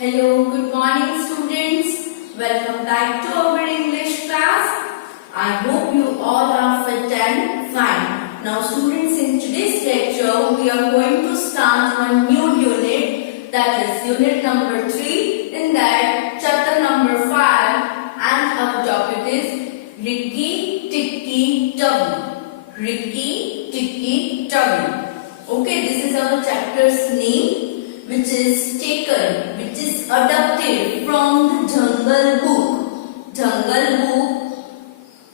Hello, good morning students. Welcome back to our English class. I hope you all are fit and fine. Now students, in today's lecture we are going to start one new unit, that is unit number 3. In that chapter number 5, and our topic is Ricky Tikki Tavi. Ricky Tikki Tavi. Okay, this is our chapter's name, which is adapted from the Jungle Book. Jungle Book,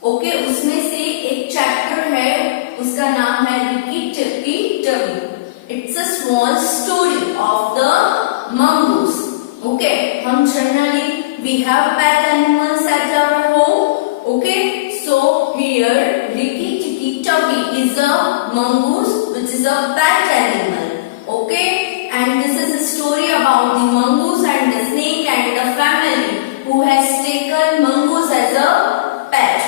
okay, उसमें से एक chapter है, उसका नाम है Rikki Tikki Tavi. It's a small story of the mongoose. Okay, हम generally we have pet animals at our home. Okay, so here Rikki Tikki Tavi is a mongoose which is a pet animal. Okay, and this is a story about the mongoose and the snake and the family who has taken mongoose as a pet.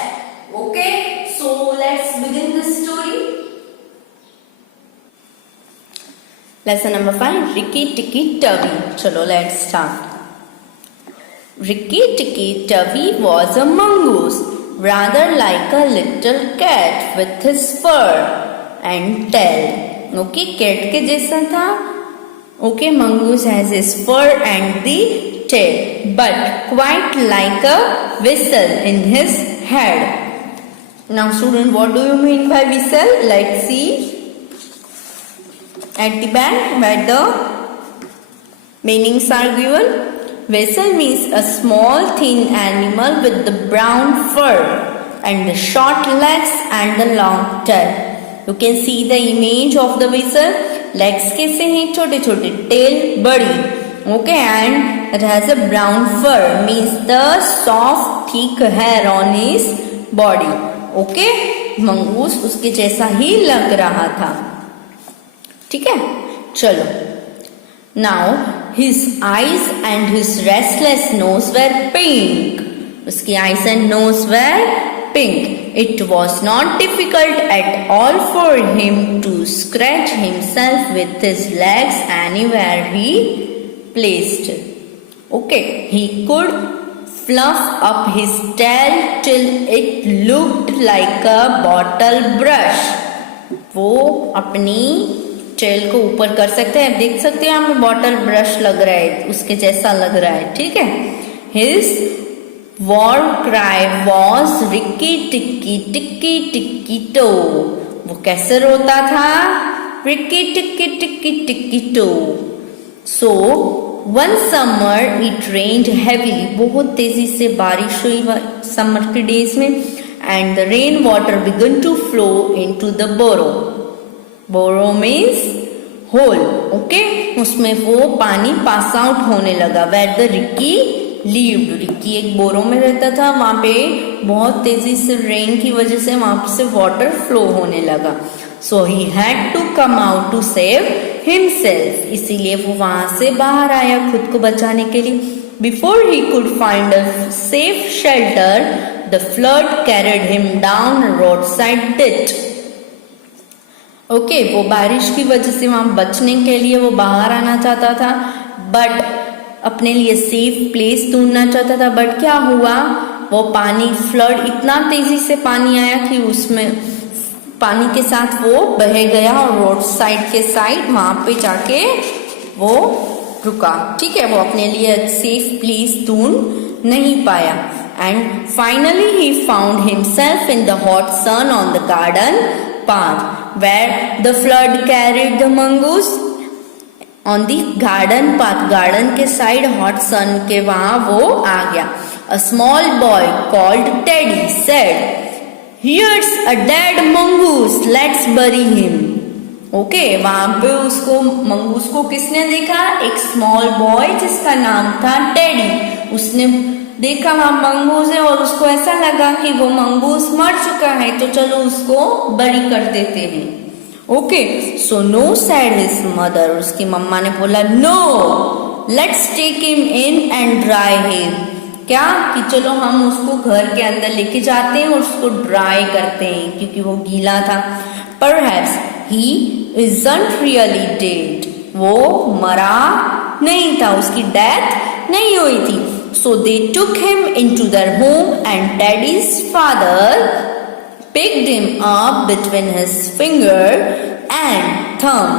Okay, so let's begin the story. Lesson number 5, Ricky Tikki Tavi. Chalo, let's start. Ricky Tikki Tavi was a mongoose, rather like a little cat with his fur and tail. Okay, cat के जैसा था. Okay, mongoose has his fur and the tail, but quite like a whistle in his head. Now student, what do you mean by whistle? Let's see at the back where the meanings are given. Whistle means a small thin animal with the brown fur and the short legs and the long tail. You can see the image of the whistle. Legs कैसे हैं? छोटे छोटे, tail बड़ी. Okay, and it has a brown fur, means the soft thick hair on his body. Okay, mongoose उसके जैसा ही लग रहा था. ठीक है, चलो. Now his eyes and his restless nose were pink. उसकी eyes and nose were pink. It was not difficult at all for him to scratch himself with his legs anywhere he placed. Okay, he could fluff up his tail till it looked like a bottle brush. वो अपनी tell को ऊपर कर सकते हैं. देख सकते हैं हमें बॉटल ब्रश लग रहा है, उसके जैसा लग रहा है. ठीक है. His war cry was Ricky Tikki Tikki Tikki toe. वो कैसे रोता था? Ricky Tikki Tikki Tikki toe. So one summer it rained heavily. बहुत तेजी से बारिश हुई समर के डेज में. And the rain water began to flow into the burrow. Burrow means hole. Okay, उसमें वो पानी पास आउट होने लगा. Where the Ricky lived. Ricky एक बोरो में रहता था. वहां पे बहुत तेजी से रेन की वजह से वहां से वाटर फ्लो होने लगा. So he had to come out to save himself. इसीलिए वो वहां से बाहर आया खुद को बचाने के लिए. Before he could find a safe shelter the flood carried him down road side ditch. Okay, वो बारिश की वजह से वहां बचने के लिए वो बाहर आना चाहता था, बट अपने लिए सेफ प्लेस ढूंढना चाहता था. बट क्या हुआ, वो पानी फ्लड, इतना तेजी से पानी आया कि उसमें पानी के साथ वो बह गया और रोड साइड के साइड वहां पे जाके वो रुका. ठीक है, वो अपने लिए सेफ प्लेस ढूंढ नहीं पाया. And finally he found himself in the hot sun on the garden path where the flood carried the mongoose. On the garden path, garden के side hot sun के वहां वो आ गया. A small boy called Teddy said, "Here's a dead mongoose. Let's bury him." Okay, वहां पे उसको mongoose को किसने देखा? एक स्मॉल बॉय जिसका नाम था टेडी. उसने देखा वहां मंगूस है और उसको ऐसा लगा कि वो मंगूस मर चुका है, तो चलो उसको बरी कर देते हैं. Okay, so no said his mother. उसकी मम्मा ने बोला no, let's take him in and dry him. क्या कि चलो हम उसको घर के अंदर लेके जाते हैं और उसको ड्राई करते हैं क्योंकि वो गीला था. Perhaps he isn't really dead. वो मरा नहीं था, उसकी डेथ नहीं हुई थी. So they took him into their home and Teddy's father picked him up between his finger and thumb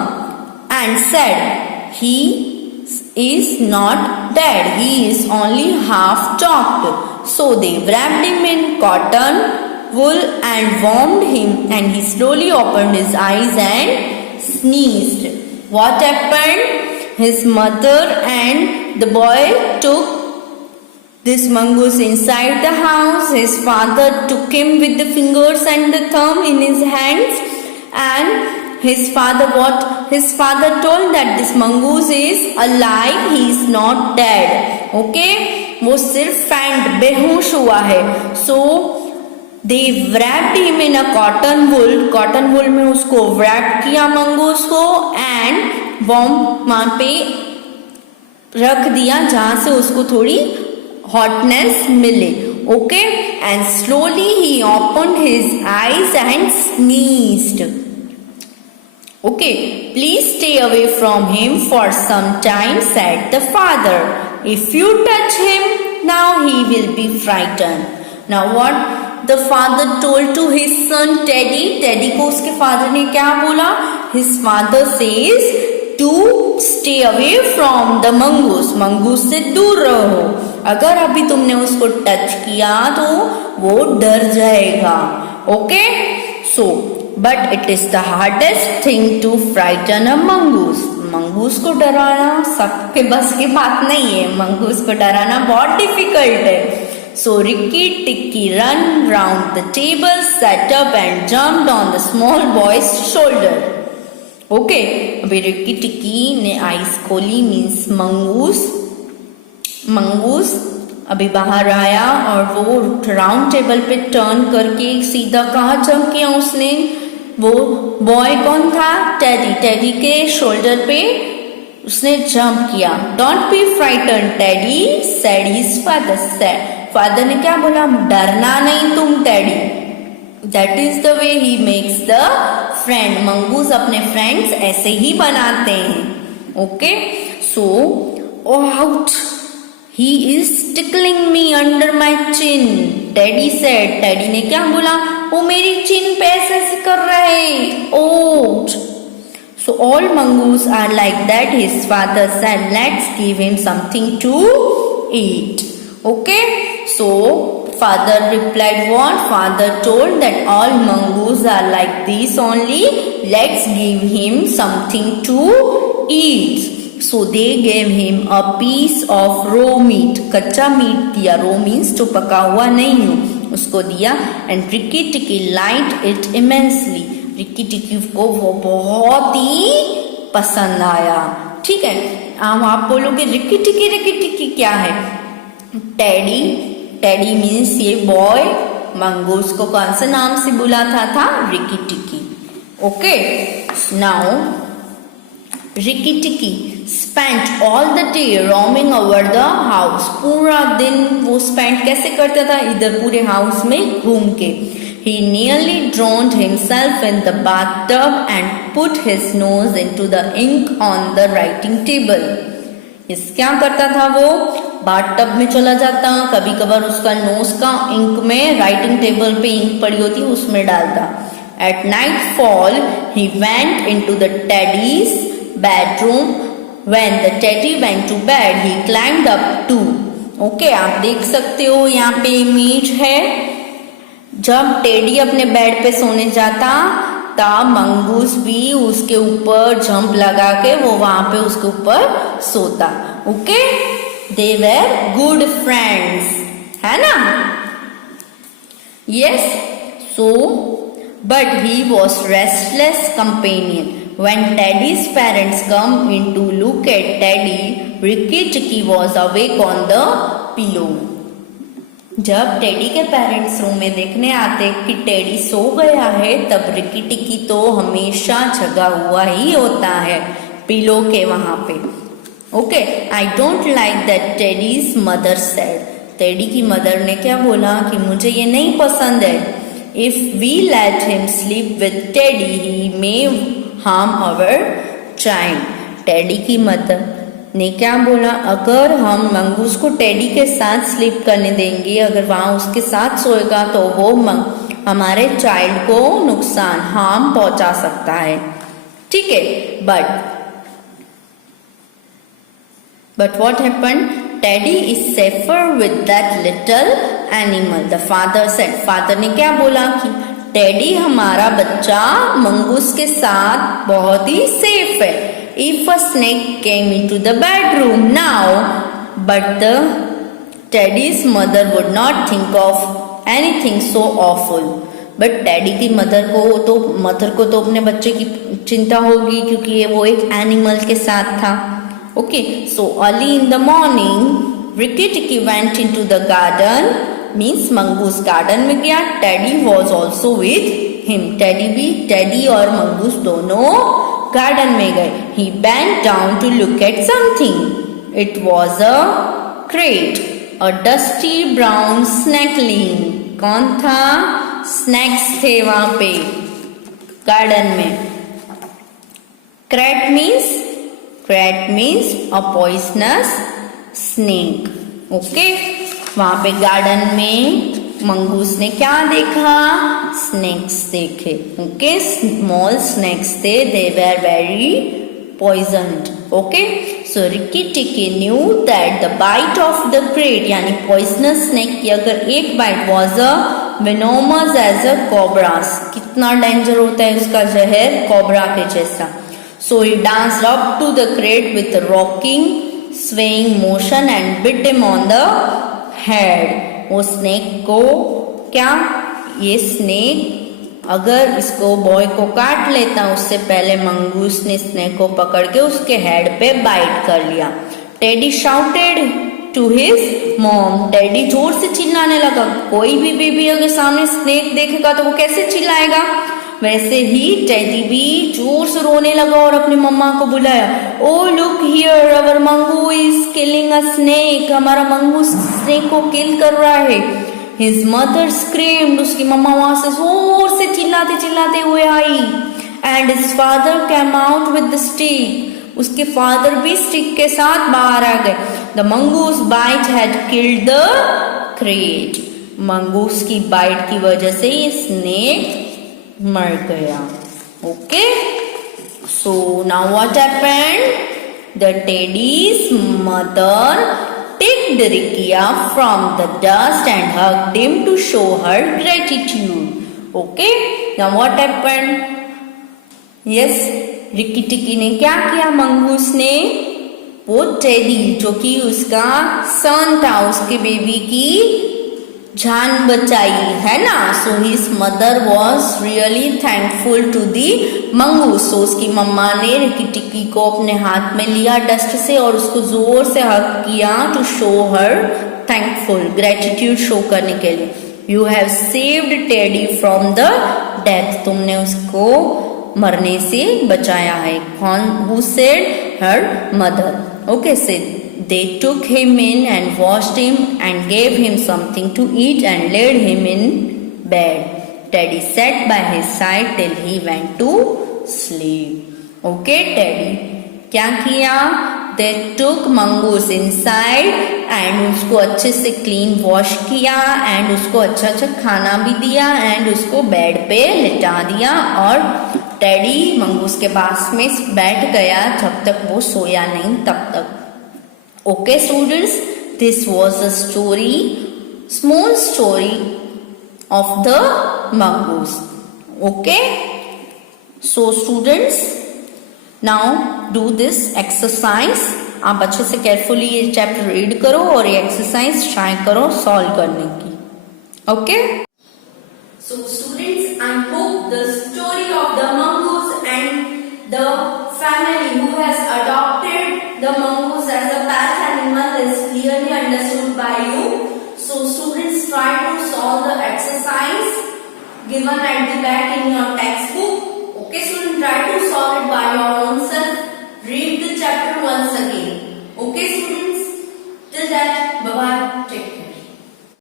and said, he is not dead, he is only half chopped. So they wrapped him in cotton wool and warmed him, and he slowly opened his eyes and sneezed. What happened? His mother and the boy took this mongoose inside the house. His father took him with the fingers and the thumb in his hands, and his father told that this mongoose is alive, he is not dead. Okay, वो सिर्फ faint बेहोश हुआ है. So they wrapped him in a cotton wool में उसको wrap किया mongoose को, and वहां पे रख दिया जहां से उसको थोड़ी hotness मिले. Okay, and slowly he opened his eyes and sneezed. Okay, please stay away from him for some time, said the father. If you touch him now, he will be frightened. Now what the father told to his son Teddy? Teddy को उसके father ने क्या बोला? His father says to stay away from the mongoose. Mongoose से दूर रहो. अगर अभी तुमने उसको टच किया तो वो डर जाएगा. Okay, so but it is the hardest thing to frighten a mongoose. Mongoose को डराना सबके बस की बात नहीं है. मंगूस को डराना बहुत डिफिकल्ट है. So Ricky Tikki ran round the table, sat up and jumped on the small boy's shoulder. Okay, अभी रिक्की टिक्की ने आइस खोली, मीन्स मंगूस अभी बाहर आया और वो राउंड टेबल पे टर्न करके सीधा कहाँ जंप किया उसने? वो बॉय कौन था? टेडी के शोल्डर पे उसने जंप किया. Don't be frighten teddy, said his father ने क्या बोला? डरना नहीं तुम teddy. That is the way he makes the friend. Mongoose अपने फ्रेंड्स ऐसे ही बनाते हैं. Okay, so out, he is tickling me under my chin, Teddy said. Teddy ने क्या बोला? वो मेरी चिन पे ऐसे कर रहे. Ouch. So all mongoose are like that, his father said. Let's give him something to eat. Okay, so father replied what? Father told that all mongoose are like this only. Let's give him something to eat. So they gave him a piece of raw meat. कच्चा meet दिया. raw means जो पका हुआ नहीं हो, उसको दिया. And Ricky Tikki liked it immensely. Rikki Tikki को वो बहुत ही पसंद आया. ठीक है, आप बोलोगे रिक्की टिक्की क्या है? टेडी मीन्स ये बॉय मंगूस को कौन से नाम से बुलाता था? Rikki tikki. Okay, now Rikki tikki spent all the day roaming over the house. पूरा दिन वो spend कैसे करता था? इधर पूरे हाउस में घूम के. He nearly drowned himself in the bathtub and put his nose into the ink on the writing table. इस क्या करता था वो? बाथटब में चला जाता, कभी कभार उसका नोज का इंक में राइटिंग टेबल पे इंक पड़ी होती उसमें डालता. At nightfall he went into the Teddy's bedroom. When the Teddy went to bed, he climbed up too. Okay, आप देख सकते हो यहाँ पे इमेज है. जब टेडी अपने बेड पे सोने जाता तब मंगूस भी उसके ऊपर जंप लगा के वो वहां पे उसके ऊपर सोता. Okay, they were good friends, है ना? Yes. So but he was restless companion. When Teddy's parents come in to look at Teddy, Ricky Tikki was awake on the pillow. जब टेडी के पेरेंट्स रूम में देखने आते कि teddy सो गया है, तब रिक्की टिक्की तो हमेशा जगा हुआ ही होता है पिलो के वहां पे. Okay, I don't like that, Teddy's mother said. Teddy की मदर ने क्या बोला कि मुझे ये नहीं पसंद है. If we let him sleep with Teddy he may harm our child. Teddy की मदर ने क्या बोला, अगर हम मंगूस को टेडी के साथ स्लीप करने देंगे, अगर वहां उसके साथ सोएगा तो वो हमारे चाइल्ड को नुकसान हार्म पहुंचा सकता है, ठीक है। But what happened, teddy is safer with that little animal, the father said, father ने क्या बोला कि टेडी हमारा बच्चा मंगूस के साथ बहुत ही सेफ है। If a snake came into the bedroom now, but the Teddy's mother would not think of anything so awful. But Teddy की मदर को तो अपने बच्चे की चिंता होगी क्योंकि वो एक एनिमल के साथ था। Okay, so early in the morning, Ricky Tikki went into the garden, means mongoose garden में गया। Teddy was also with him. Teddy और मंगूस दोनों गार्डन में गए। He bent down to look at something. It was a crate, a dusty brown snakeling. कौन था? Snacks थे वहां पे गार्डन में। Crate means a poisonous snake. Okay? वहां पे गार्डन में मंगूस ने क्या देखा? स्नेक्स देखे। ओके, स्मॉल स्नेक्स थे, they were very poisoned. Okay, so Rikki Tikki knew that the bite of the krait, यानी पॉइजनस स्नेक की अगर एक bite was a venomous as a cobras, कितना डेंजर होता है उसका जहर, कोबरा के जैसा। So he danced up to the krait with rocking swaying motion and bit him on the head. वो स्नेक को क्या, ये स्नेक अगर इसको बॉय को काट लेता, उससे पहले मंगूस ने स्नेक को पकड़ के उसके हेड पे बाइट कर लिया। Teddy shouted to his mom, Teddy जोर से चिल्लाने लगा। कोई भी बेबी अगर सामने स्नेक देखेगा तो वो कैसे चिल्लाएगा, वैसे ही टेडी भी जोर से रोने लगा और अपनी मम्मा को बुलाया। Oh look here, our Mangu is killing a snake, हमारा मंगू स्नेक को किल कर रहा है। हिज मदर स्क्रीम्ड, उसकी मम्मा वहां से जोर से चिल्लाते हुए आई। And his father came out with the stick, उसके फादर भी स्टिक के साथ बाहर आ गए। The mongoose bite had killed the krait, mongoose की बाइट की वजह से ये स्नेक मर गया। Okay, so now what happened, the Teddy's mother picked Ricky up from the dust and hugged him to show her gratitude. Okay, now what happened? Yes, Ricky टिकी ने क्या किया, मंगूस ने वो टेडी जो कि उसका सन था, उसके बेबी की जान बचाई है ना। So his mother was really thankful to the mongoose. सो उसकी मम्मा ने रिकी टिक्की को अपने हाथ में लिया डस्ट से और उसको जोर से हग किया to show her thankful, gratitude show करने के लिए। You have saved Teddy from the death, तुमने उसको मरने से बचाया है। कौन? Who said? Her mother. Okay, so they took him in and washed him and gave him something to eat and laid him in bed. Teddy sat by his side till he went to sleep. Okay, Teddy क्या किया? They took mongoose inside and उसको अच्छे से clean wash किया and उसको अच्छा खाना भी दिया एंड उसको बेड पे लिटा दिया और टेडी मंगूस के पास में बैठ गया जब तक वो सोया नहीं तब तक। Okay, students, this was a story, small story of the mongoose. Okay, so students, now do this exercise. आप अच्छे से केयरफुली ये चैप्टर रीड करो और ये एक्सरसाइज ट्राई करो सॉल्व करने की। Okay, so students, I hope the story of the mongoose and the family who has adopted the mongoose as a pet animal is clearly understood by you. So students, try to solve the exercise given at the back in your textbook. Okay, students, try to solve it by your own self.